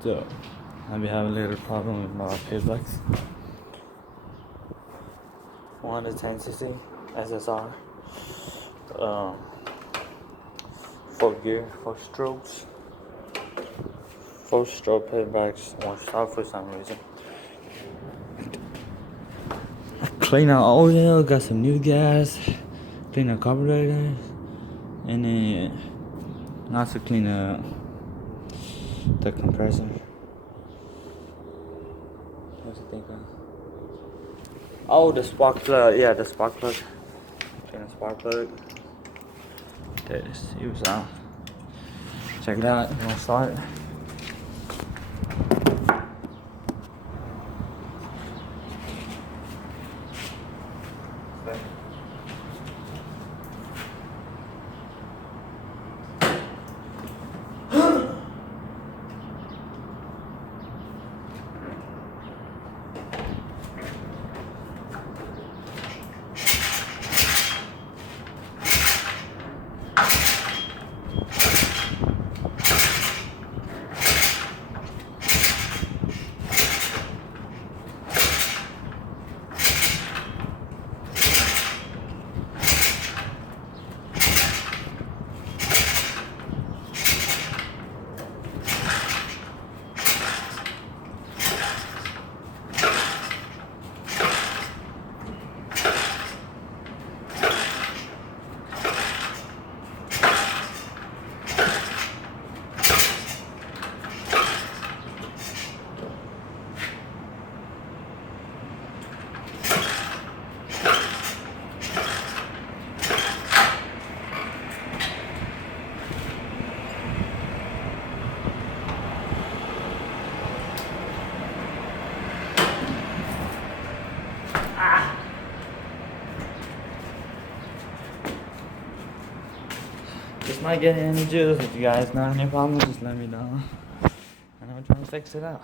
So, I be having a little problem with my feedbacks. 110cc SSR. 4 gear, 4 strokes. 4-stroke headbacks won't start for some reason. Clean out oil, got some new gas, clean out carburetor, and then also clean up the compressor. What's it think of? Oh, the spark plug. Yeah, the spark plug. Clean the spark plug. It was out. Check it out. You want to start it? Just might get any juice. If you guys know any problems, just let me know. And I'm trying to fix it out.